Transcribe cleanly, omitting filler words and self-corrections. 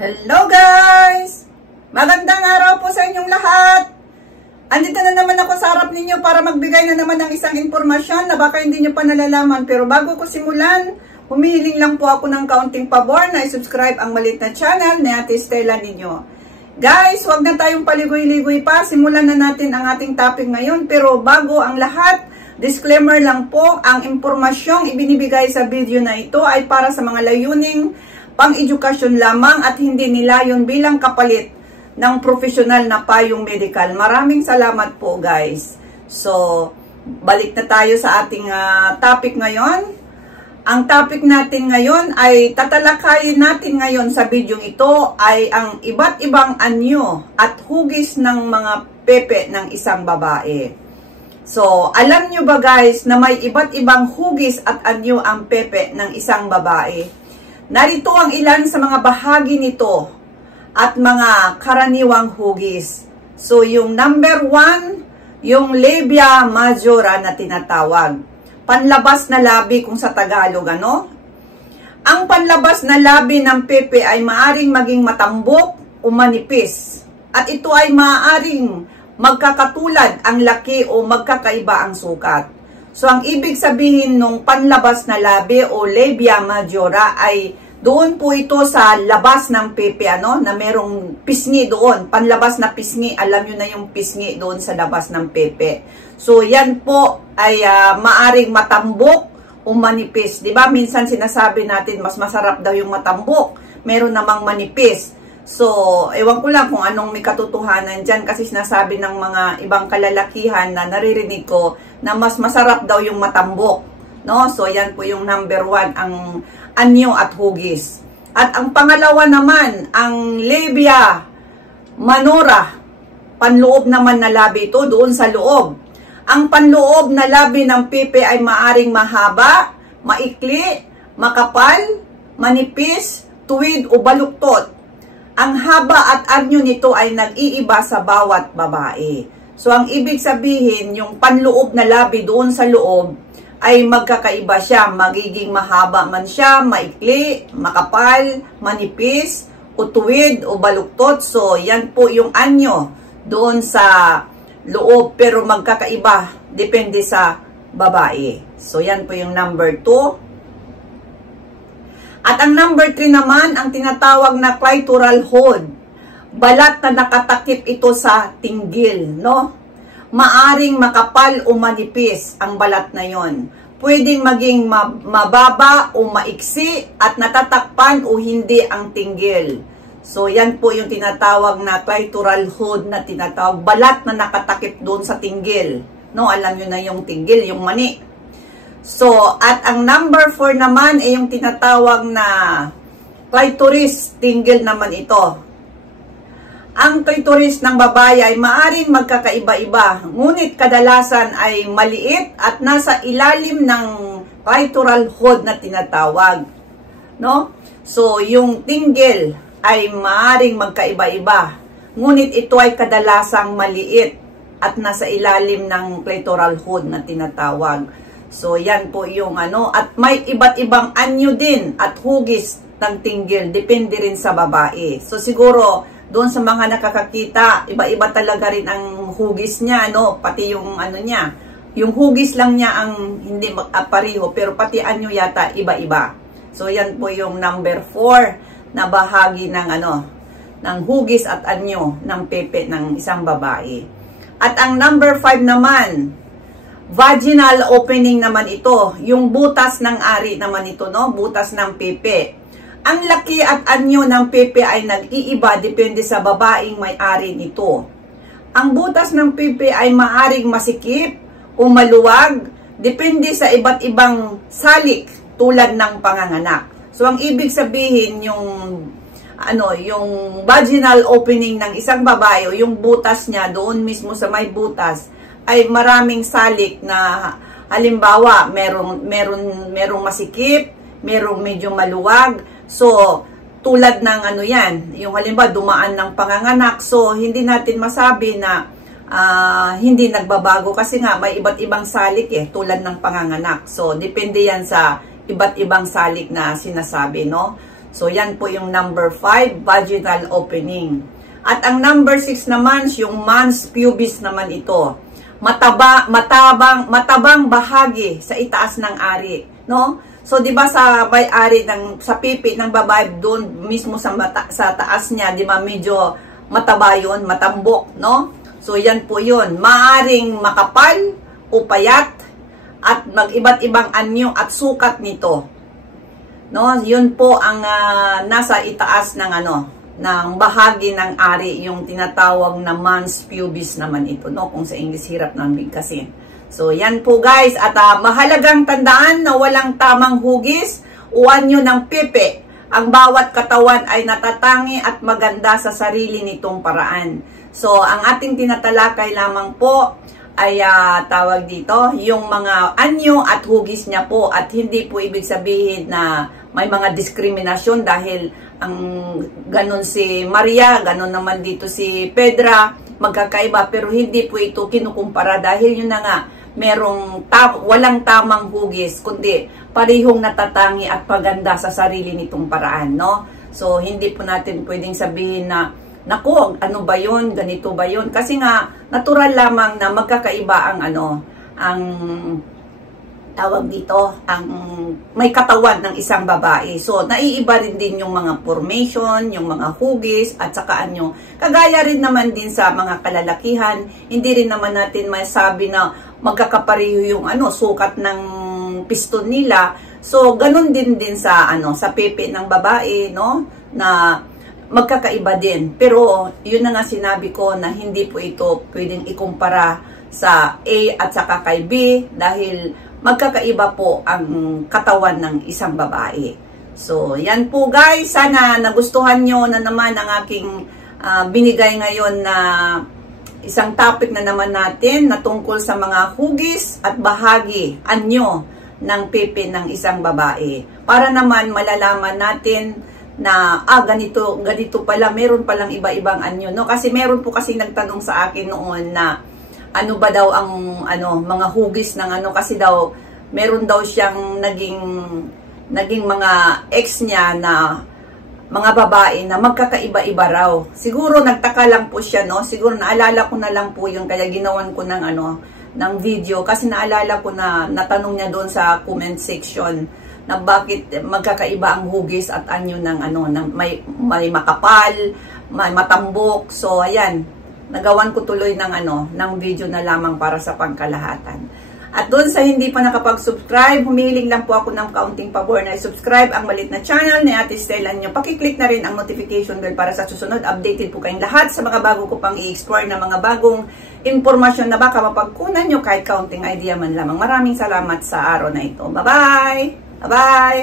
Hello guys! Magandang araw po sa inyong lahat! Andito na naman ako sa harap ninyo para magbigay na naman ng isang impormasyon na baka hindi nyo pa nalalaman. Pero bago ko simulan, humihiling lang po ako ng kaunting pabor na i-subscribe ang maliit na channel ni Ate Stella ninyo. Guys, huwag na tayong paligoy-ligoy pa. Simulan na natin ang ating topic ngayon. Pero bago ang lahat, disclaimer lang po, ang impormasyong ibinibigay sa video na ito ay para sa mga layuning pang-edukasyon lamang at hindi nilayon bilang kapalit ng profesional na payong medical. Maraming salamat po guys. So, balik na tayo sa ating topic ngayon. Ang topic natin ngayon ay tatalakayin natin ngayon sa video ito ay ang iba't ibang anyo at hugis ng mga pepe ng isang babae. So, alam nyo ba guys na may iba't ibang hugis at anyo ang pepe ng isang babae? Narito ang ilan sa mga bahagi nito at mga karaniwang hugis. So, yung number 1, yung labia majora na tinatawag. Panlabas na labi kung sa Tagalog, ano? Ang panlabas na labi ng pepe ay maaring maging matambok o manipis. At ito ay maaring magkakatulad ang laki o magkakaiba ang sukat. So, ang ibig sabihin nung panlabas na labi o labia majora ay doon po ito sa labas ng pepe, ano, na merong pisngi doon. Panlabas na pisngi, alam nyo na yung pisngi doon sa labas ng pepe. So, yan po ay maaring matambok o manipis. Diba? Minsan sinasabi natin, mas masarap daw yung matambok. Meron namang manipis. So, ewan ko lang kung anong may katotohanan dyan kasi sinasabi ng mga ibang kalalakihan na naririnig ko na mas masarap daw yung matambok. No? So, yan po yung number 1, ang anyo at hugis. At ang pangalawa naman, ang labia manora. Panloob naman na labi ito doon sa loob. Ang panloob na labi ng pepe ay maaring mahaba, maikli, makapal, manipis, tuwid o baluktot. Ang haba at anyo nito ay nag-iiba sa bawat babae. So, ang ibig sabihin, yung panloob na labi doon sa loob ay magkakaiba siya. Magiging mahaba man siya, maikli, makapal, manipis, o tuwid, o baluktot. So, yan po yung anyo doon sa loob. Pero magkakaiba, depende sa babae. So, yan po yung number 2. At ang number 3 naman, ang tinatawag na clitoral hold. Balat na nakatakip ito sa tinggil, no? Maaring makapal o manipis ang balat na yon. Pwedeng maging mababa o maiksi at natatakpan o hindi ang tinggil. So, yan po yung tinatawag na clitoral hold na tinatawag. Balat na nakatakip doon sa tinggil. No, alam nyo na yung tinggil, yung mani. So, at ang number 4 naman ay yung tinatawag na clitoris tinggil naman ito. Ang clitoris ng babae ay maaring magkakaiba-iba, ngunit kadalasan ay maliit at nasa ilalim ng clitoral hold na tinatawag. No? So, yung tinggil ay maaring magkaiba-iba, ngunit ito ay kadalasang maliit at nasa ilalim ng clitoral hold na tinatawag. So, yan po yung ano. At may iba't ibang anyo din at hugis ng tinggil. Depende rin sa babae. So, siguro, doon sa mga nakakakita, iba-iba talaga rin ang hugis niya, no? Pati yung ano niya. Yung hugis lang niya ang hindi magpariho, pero pati anyo yata iba-iba. So, yan po yung number 4 na bahagi ng ano, ng hugis at anyo ng pepe ng isang babae. At ang number 5 naman, vaginal opening naman ito. Yung butas ng ari naman ito, no? Butas ng pepe. Ang laki at anyo ng pepe ay nag-iiba depende sa babaeng may-ari nito. Ang butas ng pepe ay maaring masikip o maluwag depende sa iba't ibang salik tulad ng panganganak. So, ang ibig sabihin yung ano, yung vaginal opening ng isang babae o yung butas niya doon mismo sa may butas ay maraming salik na halimbawa merong masikip, merong medyo maluwag. So, tulad ng ano yan, yung halimbawa dumaan ng panganganak. So, hindi natin masabi na hindi nagbabago kasi nga may iba't ibang salik tulad ng panganganak. So, depende yan sa iba't ibang salik na sinasabi, no? So, yan po yung number 5, vaginal opening. At ang number 6 naman, yung mons pubis naman ito. Matabang bahagi sa itaas ng ari, no? So, di ba sa may-ari sa pipi ng babae, doon mismo sa taas niya, di ba medyo mataba yun, matambok, no? So, yan po yun. Maaring makapal o payat at mag-iba't ibang anyo at sukat nito. No? Yun po ang nasa itaas ng ng bahagi ng ari, yung tinatawag na mons pubis naman ito, no? Kung sa English, hirap nang bigkasin. So, yan po guys. At mahalagang tandaan na walang tamang hugis o anyo ng pipi. Ang bawat katawan ay natatangi at maganda sa sarili nitong paraan. So, ang ating tinatalakay lamang po ay tawag dito, yung mga anyo at hugis niya po. At hindi po ibig sabihin na may mga diskriminasyon dahil ang ganun si Maria, ganun naman dito si Pedra, magkakaiba. Pero hindi po ito kinukumpara dahil yun na nga, walang tamang hugis, kundi parehong natatangi at paganda sa sarili nitong paraan, no? So, hindi po natin pwedeng sabihin na, naku, ano ba yun? Ganito ba yun? Kasi nga, natural lamang na magkakaiba ang tawag dito, ang may katawan ng isang babae. So, naiiba rin din yung mga formation, yung mga hugis, at saka anyo. Kagaya rin naman din sa mga kalalakihan, hindi rin naman natin masabi na magkakapareho yung sukat ng piston nila. So, ganun din sa sa pepe ng babae, no? Na magkakaiba din. Pero, yun na nga sinabi ko na hindi po ito pwedeng ikumpara sa A at saka kay B dahil magkakaiba po ang katawan ng isang babae. So, yan po guys. Sana nagustuhan nyo na naman ang aking binigay ngayon na isang topic na naman natin na tungkol sa mga hugis at bahagi, anyo ng pepe ng isang babae. Para naman malalaman natin na ganito pala, meron palang iba-ibang anyo, no? Kasi meron po kasi nagtanong sa akin noon na ano ba daw ang mga hugis ng kasi daw meron daw siyang naging mga ex niya na mga babae na magkakaiba-iba raw. Siguro nagtaka lang po siya, no? Siguro naalala ko na lang po yun kaya ginawan ko ng video kasi naalala ko na natanong niya doon sa comment section na bakit magkakaiba ang hugis at anyo ng may makapal, may matambok. So ayan, nagawan ko tuloy ng video na lamang para sa pangkalahatan. At doon sa hindi pa nakapag-subscribe, humihiling lang po ako ng kaunting pabor na i-subscribe ang malit na channel ni Ate Stella nyo. Pakiclick na rin ang notification bell para sa susunod. Updated po kayong lahat sa mga bago ko pang i-explore na mga bagong impormasyon na baka mapagkunan nyo kahit kaunting idea man lamang. Maraming salamat sa araw na ito. Bye-bye! Bye-bye!